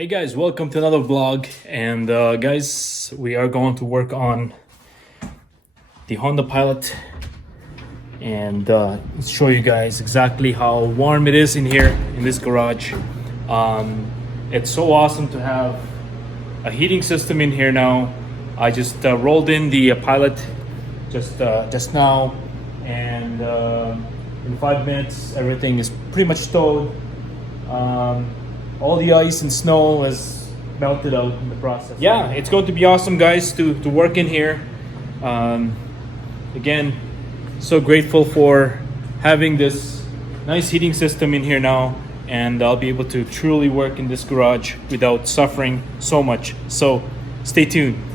Hey guys, welcome to another vlog. And guys, we are going to work on the Honda Pilot and show you guys exactly how warm it is in here in this garage. It's so awesome to have a heating system in here now. I just rolled in the Pilot just now, and in 5 minutes everything is pretty much stowed. All the ice and snow has melted out in the process. Yeah, it's going to be awesome, guys, to work in here. Again, so grateful for having this nice heating system in here now, and I'll be able to truly work in this garage without suffering so much. So stay tuned.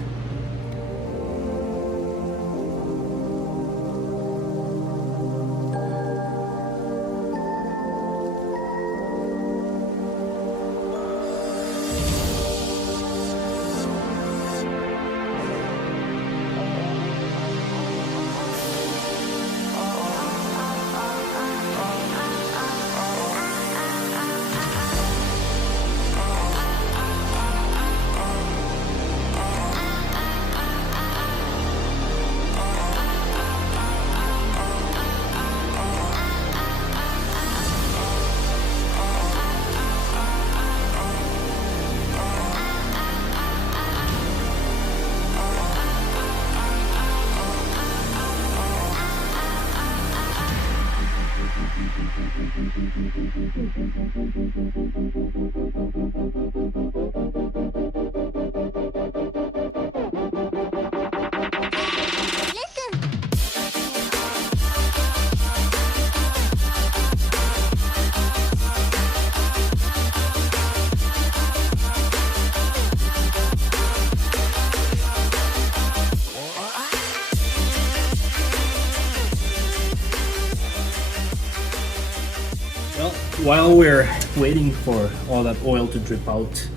Well, while we're waiting for all that oil to drip out,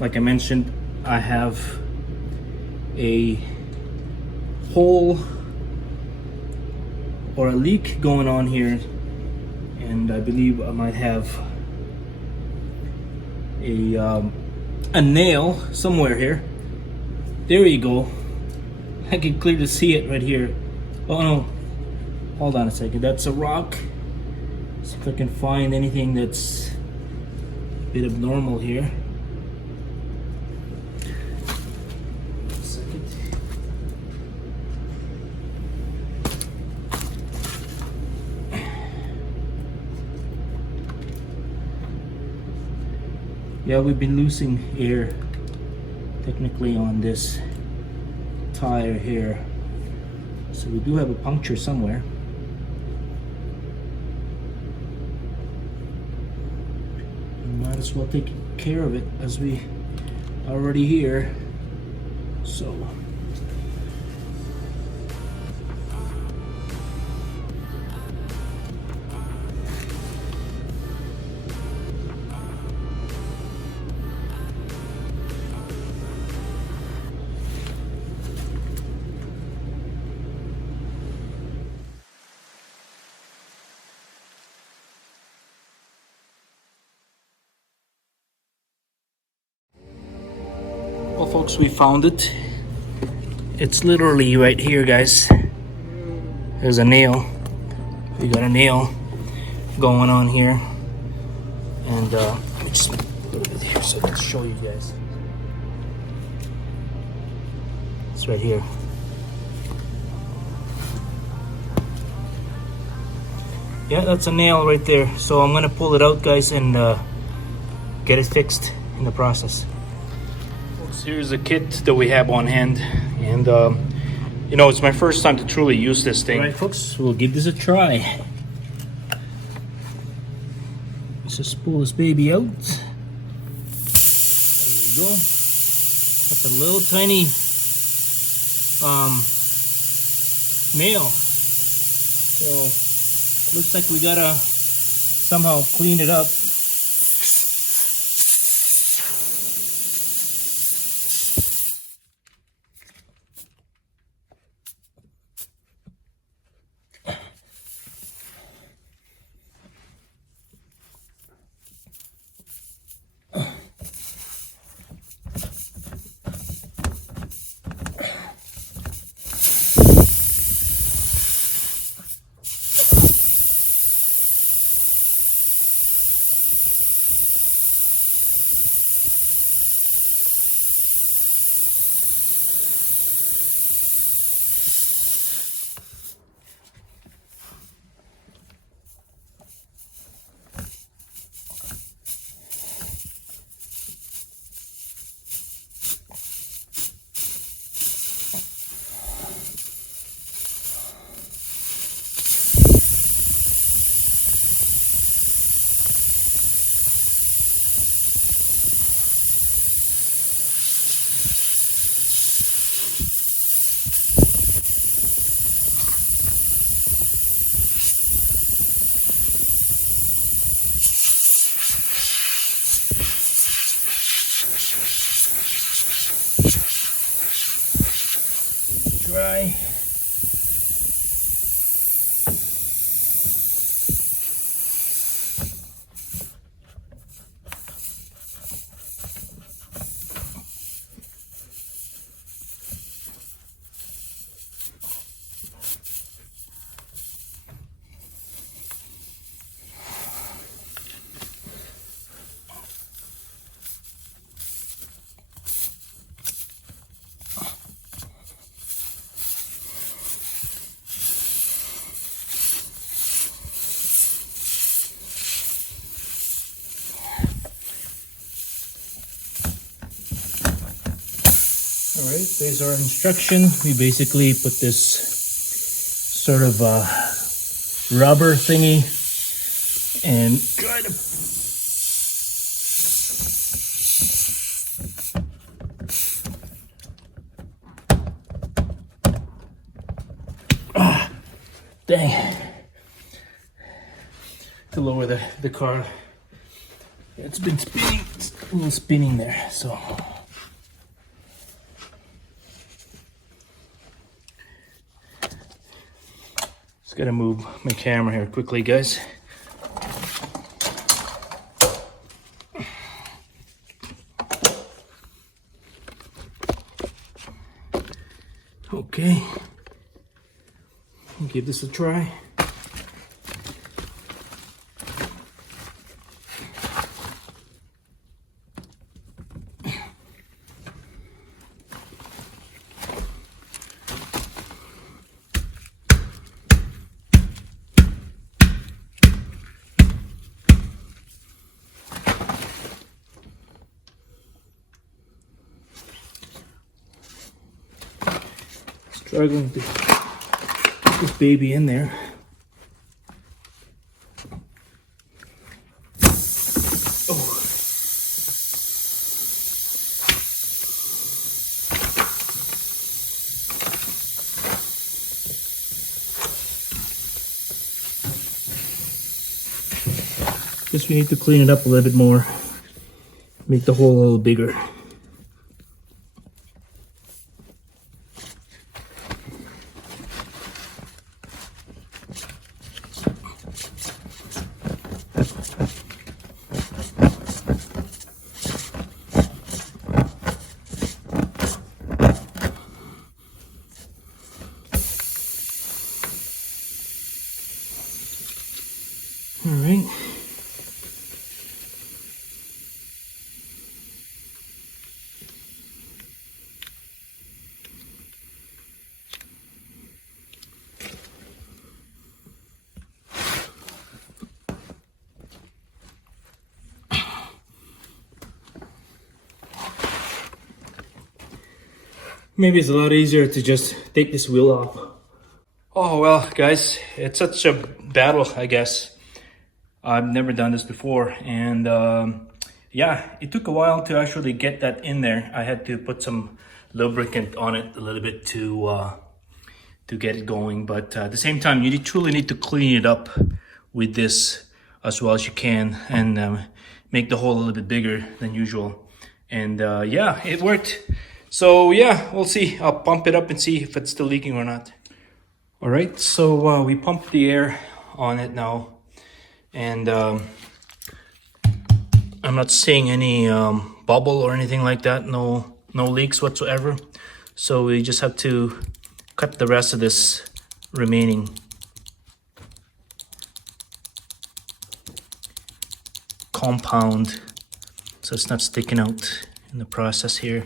like I mentioned, I have a hole or a leak going on here, and I believe I might have a nail somewhere here. There you go. I can clearly see it right here. Oh no, hold on a second, that's a rock. See if I can find anything that's a bit abnormal here. One second. Yeah, we've been losing air technically on this tire here. So we do have a puncture somewhere. Might as well take care of it as we are already here. So well, folks, we found it. It's literally right here, guys. There's a nail. We got a nail going on here, and let me just put it here so I can show you guys. It's right here. Yeah, that's a nail right there. So I'm gonna pull it out, guys, and get it fixed in the process. Here's a kit that we have on hand, and you know, it's my first time to truly use this thing. All right, folks, we'll give this a try. Let's just pull this baby out. There we go. That's a little tiny nail. So looks like we gotta somehow clean it up. dry. All right, there's our instruction. We basically put this sort of rubber thingy and try to dang, to lower the car. It's been spinning, it's a little spinning there, so. Just gotta move my camera here quickly, guys. Okay, give this a try. Struggling to get this baby in there. Oh. Guess we need to clean it up a little bit more. Make the hole a little bigger. All right. Maybe it's a lot easier to just take this wheel off. Oh, well, guys, it's such a battle, I guess. I've never done this before, and yeah, it took a while to actually get that in there. I had to put some lubricant on it a little bit to get it going, but at the same time, you truly need to clean it up with this as well as you can, and make the hole a little bit bigger than usual. And yeah, it worked. So yeah, we'll see. I'll pump it up and see if it's still leaking or not. All right, so we pumped the air on it now, and I'm not seeing any bubble or anything like that. No leaks whatsoever. So we just have to cut the rest of this remaining compound so it's not sticking out in the process here.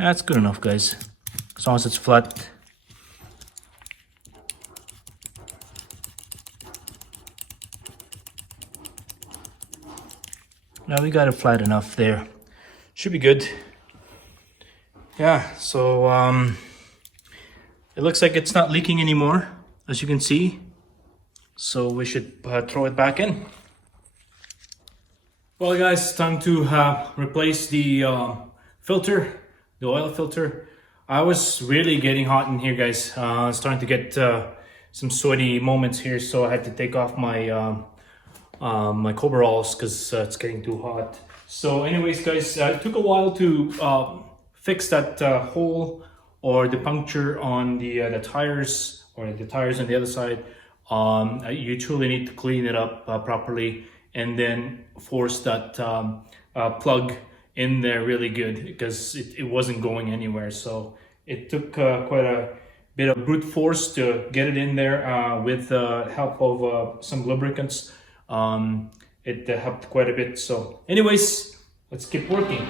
That's good enough, guys, as long as it's flat. Now we got it flat enough there. Should be good. Yeah, so it looks like it's not leaking anymore, as you can see. So we should throw it back in. Well, guys, it's time to replace the filter. The oil filter. I was really getting hot in here, guys. It's starting to get some sweaty moments here, so I had to take off my my coveralls because it's getting too hot. So anyways, guys, it took a while to fix that hole or the puncture on the tires, or the tires on the other side. You truly need to clean it up properly, and then force that plug in there really good, because it wasn't going anywhere. So it took quite a bit of brute force to get it in there with the help of some lubricants. It helped quite a bit. So anyways, let's keep working.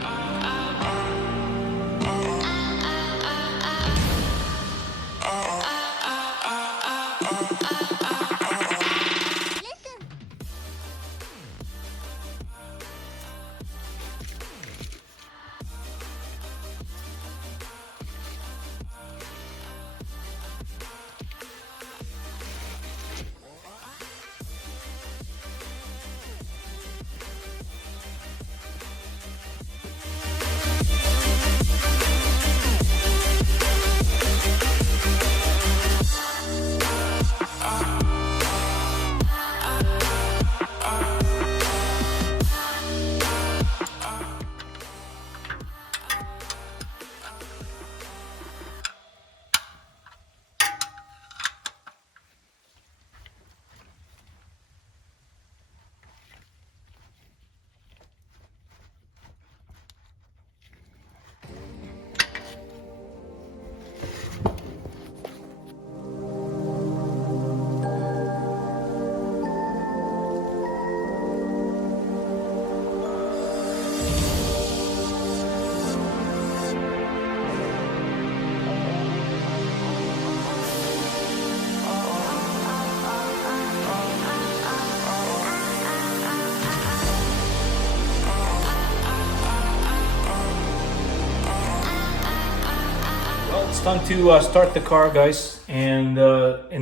It's time to start the car, guys, and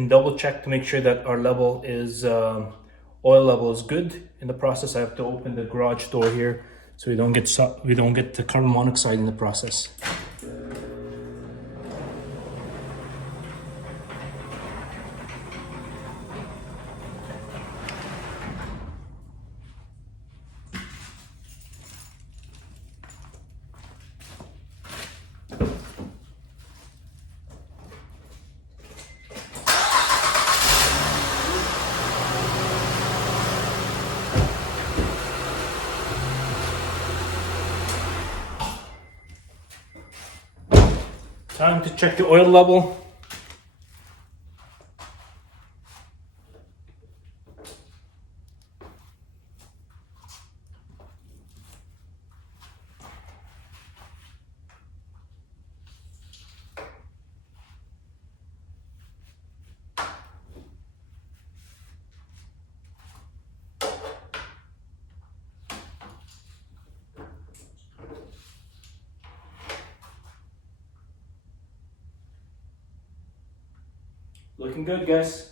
double check to make sure that our level is oil level is good. In the process, I have to open the garage door here so we don't get the carbon monoxide in the process. Time to check the oil level. Looking good, guys.